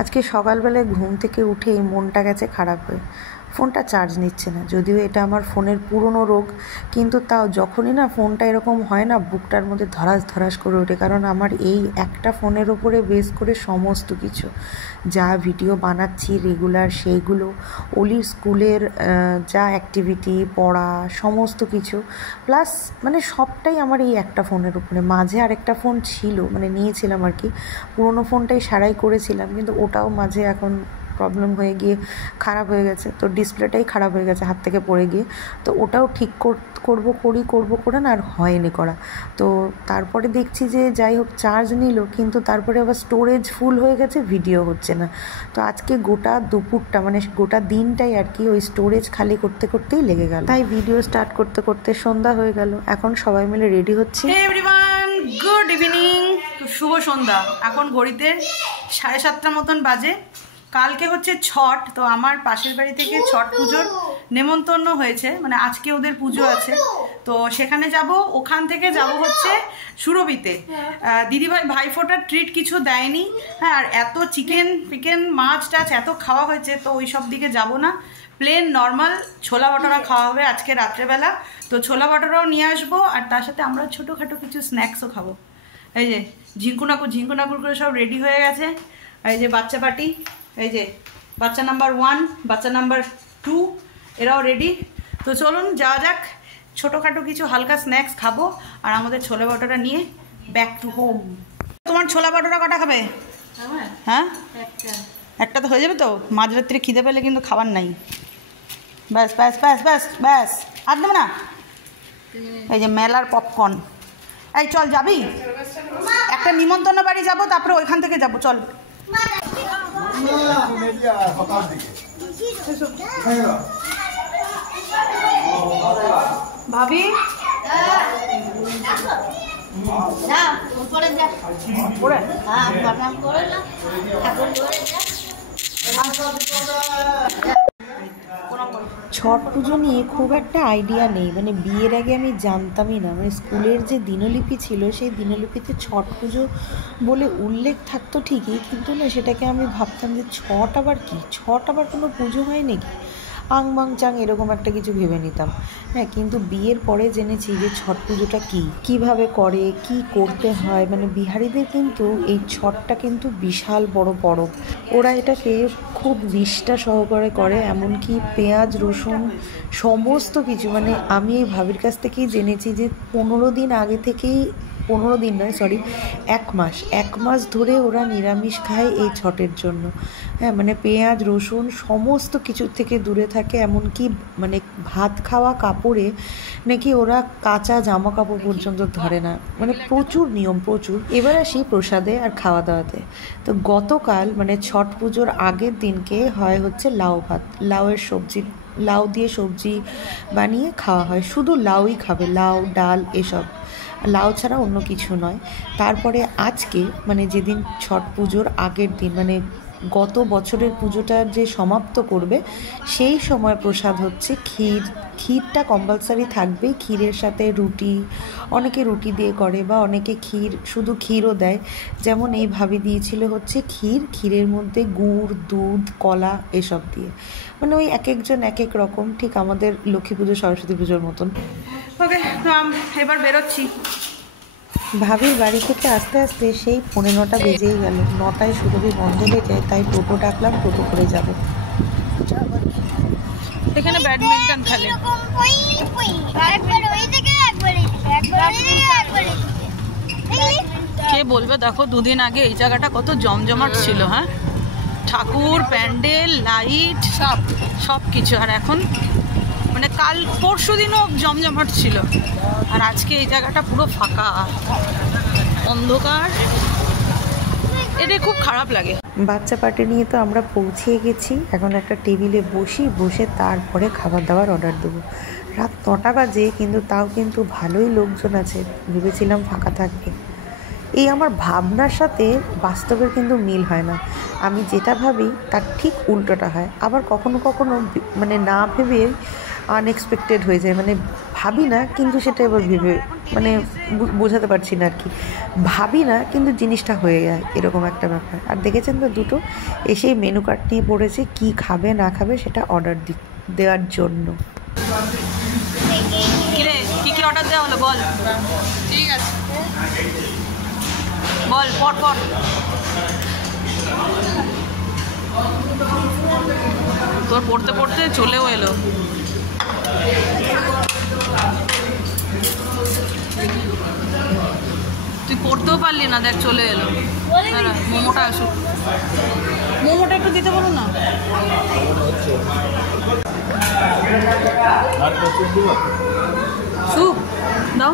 আজকে সকালবেলায় ঘুম থেকে উঠেই মনটা গেছে খারাপ হয়ে। ফোনটা চার্জ নিচ্ছে না, যদিও এটা আমার ফোনের পুরনো রোগ, কিন্তু তাও যখনই না ফোনটা এরকম হয় না, বুকটার মধ্যে ধরাস ধরাস করে ওঠে। কারণ আমার এই একটা ফোনের ওপরে বেস করে সমস্ত কিছু যা ভিডিও বানাচ্ছি রেগুলার, সেইগুলো অলির স্কুলের যা অ্যাক্টিভিটি, পড়া, সমস্ত কিছু প্লাস মানে সবটাই আমার এই একটা ফোনের উপরে। মাঝে আরেকটা ফোন ছিল, মানে নিয়েছিলাম আর কি, পুরোনো ফোনটাই সারাই করেছিলাম, কিন্তু ওটাও মাঝে এখন প্রবলেম হয়ে গিয়ে খারাপ হয়ে গেছে। তো ডিসপ্লেটাই খারাপ হয়ে গেছে হাত থেকে পড়ে গিয়ে। তো ওটাও ঠিক করব করে না আর হয়নি করা। তো তারপরে দেখছি যে যাই হোক চার্জ নিল, কিন্তু তারপরে আবার স্টোরেজ ফুল হয়ে গেছে, ভিডিও হচ্ছে না। তো আজকে গোটা দুপুরটা মানে গোটা দিনটাই আর কি ওই স্টোরেজ খালি করতে করতেই লেগে গেল। তাই ভিডিও স্টার্ট করতে করতে সন্ধ্যা হয়ে গেল। এখন সবাই মিলে রেডি হচ্ছে। এভরিওয়ান, গুড ইভিনিং, শুভ সন্ধ্যা। এখন ঘড়িতে 7:30 মতন বাজে। কালকে হচ্ছে ছট, তো আমার পাশের বাড়ি থেকে ছট পুজোর নেমন্তন্ন হয়েছে, মানে আজকে ওদের পুজো আছে, তো সেখানে যাব। ওখান থেকে যাব হচ্ছে সুরভিতে। দিদিভাই ভাইফোঁটার ট্রিট কিছু দেয়নি, হ্যাঁ, আর এত চিকেন মাছ টাছ এত খাওয়া হয়েছে, তো ওই সব দিকে যাব না। প্লেন নর্মাল ছোলা ভটোরা খাওয়া হবে আজকে রাত্রেবেলা, তো ছোলা ভটোরাও নিয়ে আসবো, আর তার সাথে আমরা ছোটোখাটো কিছু স্ন্যাক্সও খাবো। এই যে ঝিঙ্কুনাকুর করে সব রেডি হয়ে গেছে। এই যে বাচ্চা পার্টি, এই যে বাচ্চা নাম্বার 1, বাচ্চা নাম্বার 2, এরাও রেডি। তো চলুন যাওয়া যাক, ছোটোখাটো কিছু হালকা স্ন্যাক্স খাবো, আর আমাদের ছোলা ভটোরা নিয়ে ব্যাক টু হোম। তোমার ছোলা ভটোরা কটা খাবে? হ্যাঁ, একটা তো হয়ে যাবে। তো মাঝরাত্রে খিদে পেলে কিন্তু খাবার নাই। ব্যাস ব্যাস ব্যাস ব্যাস ব্যাস, আর দেবো না। এই যে মেলার পপকর্ন। এই চল, যাবি? একটা নিমন্ত্রণ বাড়ি যাবো, তারপরে ওইখান থেকে যাবো, চল। ভাবি ছট পুজো নিয়ে খুব একটা আইডিয়া নেই, মানে বিয়ের আগে আমি জানতামই না। মানে স্কুলের যে দিনলিপি ছিল, সেই দিনলিপিতে ছট পুজো বলে উল্লেখ থাকতো ঠিকই, কিন্তু না সেটাকে আমি ভাবতাম যে ছট আবার কি, ছট আবার কোনো পুজো হয় নাকি, আং বাং চাং এরকম একটা কিছু ভেবে নিতাম। হ্যাঁ, কিন্তু বিয়ের পরে জেনেছি যে ছট পুজোটা কী, কীভাবে করে, কি করতে হয়। মানে বিহারিদের কিন্তু এই ছটটা কিন্তু বিশাল বড় পরব। ওরা এটাকে খুব নিষ্ঠা সহকারে করে, এমনকি পেঁয়াজ রসুন সমস্ত কিছু, মানে আমি এই ভাবির কাছ থেকেই জেনেছি যে 15 দিন আগে থেকেই, 15 দিন নয় সরি, 1 মাস ধরে ওরা নিরামিষ খায় এই ছটের জন্য। হ্যাঁ, মানে পেঁয়াজ রসুন সমস্ত কিছুর থেকে দূরে থাকে, এমনকি মানে ভাত খাওয়া কাপড়ে নাকি ওরা কাঁচা জামা কাপড় পর্যন্ত ধরে না। মানে প্রচুর নিয়ম, প্রচুর। এবার আসি প্রসাদে আর খাওয়া দাওয়াতে। তো গতকাল মানে ছট পুজোর আগের দিনকে হয় হচ্ছে লাউ ভাত, লাউয়ের সবজি, লাউ দিয়ে সবজি বানিয়ে খাওয়া হয়। শুধু লাউই খাবে, লাউ ডাল এসব, লাউ ছাড়া অন্য কিছু নয়। তারপরে আজকে মানে যেদিন ছট পুজোর আগের দিন, মানে গত বছরের পুজোটা যে সমাপ্ত করবে, সেই সময় প্রসাদ হচ্ছে ক্ষীর। ক্ষীরটা কম্পালসারি থাকবেই, ক্ষীরের সাথে রুটি, অনেকে রুটি দিয়ে করে বা অনেকে ক্ষীর, শুধু ক্ষীরও দেয়। যেমন এই ভাবি দিয়েছিল হচ্ছে ক্ষীর, ক্ষীরের মধ্যে গুড়, দুধ, কলা এসব দিয়ে, মানে ওই এক একজন এক এক রকম, ঠিক আমাদের লক্ষ্মী পুজো সরস্বতী পুজোর মতন। ওকে, এবার বেরোচ্ছি। ভাবির বাড়ি থেকে আস্তে আস্তে সেই 9:15 বেজেই গেল। 9টায় সুরভি বন্ধ হয়ে যায়, তাই টোটো ডাকলাম, টোটো করে যাব। এখানে ব্যাডমিন্টন খেলে। কে বলবে, দেখো দুদিন আগে এই জায়গাটা কত জমজমাট ছিল। হ্যাঁ, ঠাকুর, প্যান্ডেল, লাইট, সব কিছু। আর এখন মানে কাল পরশু দিনও জমজমাট ছিল, আর আজকে এই জায়গাটা পুরো ফাঁকা অন্ধকার। এটা খুব খারাপ লাগে। বাচ্চা পার্টি নিয়ে তো আমরা পৌঁছিয়ে গেছি। এখন একটা টেবিলে বসে তারপরে খাবার দাবার অর্ডার দেবো। রাত 9টা বাজে, কিন্তু তাও কিন্তু ভালোই লোকজন আছে, ভেবেছিলাম ফাঁকা থাকবে। এই আমার ভাবনার সাথে বাস্তবের কিন্তু মিল হয় না। আমি যেটা ভাবি তার ঠিক উল্টোটা হয়। আবার কখনো কখনো মানে না ভেবে আনএক্সপেক্টেড হয়ে যায়, মানে ভাবি না, কিন্তু সেটা এবার ভেবে মানে বোঝাতে পারছি না আর কি, ভাবি না কিন্তু জিনিসটা হয়ে যায় এরকম একটা ব্যাপার। আর দেখেছেন তো দুটো এসেই মেনু কার্ড নিয়ে পড়েছে, কি খাবে না খাবে সেটা অর্ডার দেওয়ার জন্য। কি কি অর্ডার দেওয়া হলো বল? ঠিক আছে বল, পর পর। তোর পড়তে পড়তে চলেও এলো। তুই পড়তেও পারলি না, দেখ চলে এলো। মোমোটা আসুক, মোমোটা একটু দিতে বলো না। স্যুপ দাও।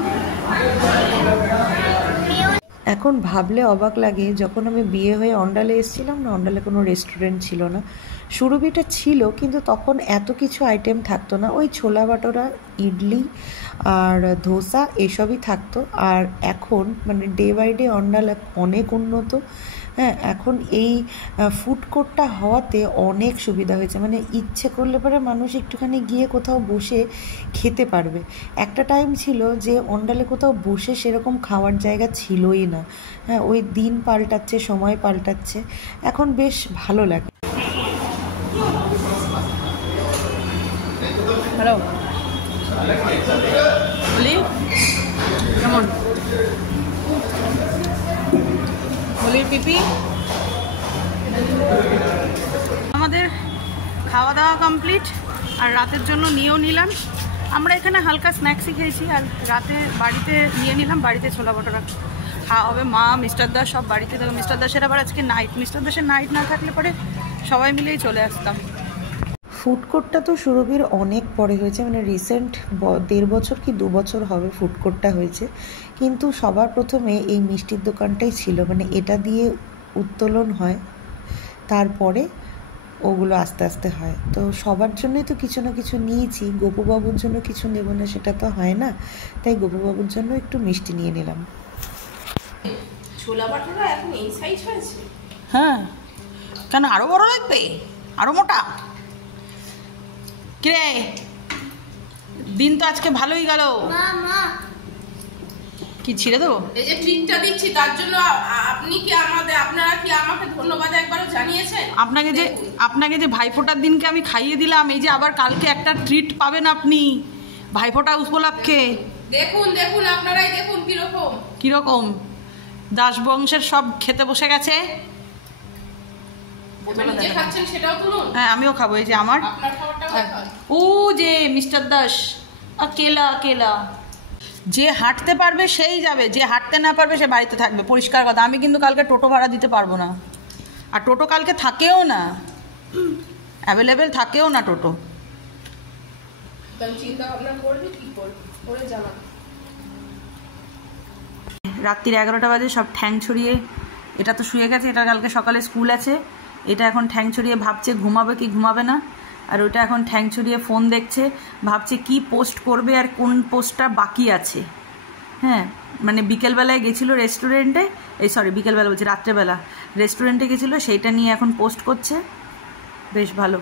এখন ভাবলে অবাক লাগে, যখন আমি বিয়ে হয়ে অন্ডালে এসেছিলাম না, অন্ডালে কোনো রেস্টুরেন্ট ছিল না। সুরভিটা ছিল, কিন্তু তখন এত কিছু আইটেম থাকতো না, ওই ছোলা বাটোরা, ইডলি আর ধোসা এসবই থাকতো। আর এখন মানে ডে বাই ডে অন্ডাল অনেক উন্নত। হ্যাঁ, এখন এই ফুড কোর্টটা হওয়াতে অনেক সুবিধা হয়েছে, মানে ইচ্ছে করলে পরে মানুষ একটুখানি গিয়ে কোথাও বসে খেতে পারবে। একটা টাইম ছিল যে অন্ডালে কোথাও বসে সেরকম খাওয়ার জায়গা ছিলই না। হ্যাঁ, ওই দিন পাল্টাচ্ছে, সময় পাল্টাচ্ছে, এখন বেশ ভালো লাগে। হ্যালো বলি, কেমন বলির পিপি? আমাদের খাওয়া দাওয়া কমপ্লিট, আর রাতের জন্য নিয়েও নিলাম। আমরা এখানে হালকা স্ন্যাক্সই খেয়েছি, আর রাতে বাড়িতে নিয়ে নিলাম, বাড়িতে ছোলা বটোরা খাওয়া হবে। মা, মিস্টার দাস সব বাড়িতে থাকবে। মিস্টার দাসের আবার আজকে নাইট, মিস্টার দাসের নাইট না থাকলে পরে সবাই মিলেই চলে আসতাম। ফুড কোর্টটা তো সুরভির অনেক পরে হয়েছে, মানে রিসেন্ট 1.5 বছর কি 2 বছর হবে ফুড কোর্টটা হয়েছে। কিন্তু সবার প্রথমে এই মিষ্টির দোকানটাই ছিল, মানে এটা দিয়ে উত্তোলন হয়, তারপরে ওগুলো আস্তে আস্তে হয়। তো সবার জন্যই তো কিছু না কিছু নিয়েছি, গোপুবাবুর জন্য কিছু নেব না সেটা তো হয় না, তাই গোপুবাবুর জন্য একটু মিষ্টি নিয়ে নিলাম। ছোলা বাটাটা এখন এই সাইজ হয়েছে? হ্যাঁ, কেন আরো বড় লাগবে, আরো মোটা? কিরে, দিন তো আজকে ভালোই গেল। কি ছিঁড়ে দেবো? এই যে ট্রিটটা দিচ্ছি তার জন্য আপনারা কি আমাকে ধন্যবাদ একবারও জানিয়েছেন? আপনাকে যে ভাইফোঁটার দিনকে আমি খাইয়ে দিলাম, এই যে আবার কালকে একটা ট্রিট পাবেন আপনি ভাইফোঁটা উপলক্ষে। দেখুন আপনারাই দেখুন কিরকম দাস বংশের সব খেতে বসে গেছে। খাচ্ছেন সেটাও তুলুন। হ্যাঁ, আমিও খাবো। এই যে আমার, ও যে মিস্টার দাস আকেলা, যে হাঁটতে পারবে সেই যাবে, যে হাঁটতে না পারবে সে বাড়িতে থাকবে, পরিষ্কার কথা। আমি কিন্তু কালকে টোটো ভাড়া দিতে পারবো না, আর টোটো কালকে থাকেও না, অ্যাভেলেবেল থাকেও না টোটো। চিন্তা ভাবনা করবি, কি করবি করে জানা। রাত্রির 11টা বাজে, সব ঠ্যাং ছড়িয়ে, এটা তো শুয়ে গেছে, এটা কালকে সকালে স্কুল আছে, এটা এখন ঠ্যাং ছড়িয়ে ভাবছে ঘুমাবে কি ঘুমাবে না, আর ওটা এখন ঠ্যাং ছড়িয়ে ফোন দেখছে, ভাবছে কি পোস্ট করবে আর কোন পোস্টটা বাকি আছে। হ্যাঁ, মানে বিকেলবেলায় গেছিলো রেস্টুরেন্টে, বিকেলবেলা বলছি, রাত্রেবেলা রেস্টুরেন্টে গেছিলো, সেইটা নিয়ে এখন পোস্ট করছে। বেশ ভালো।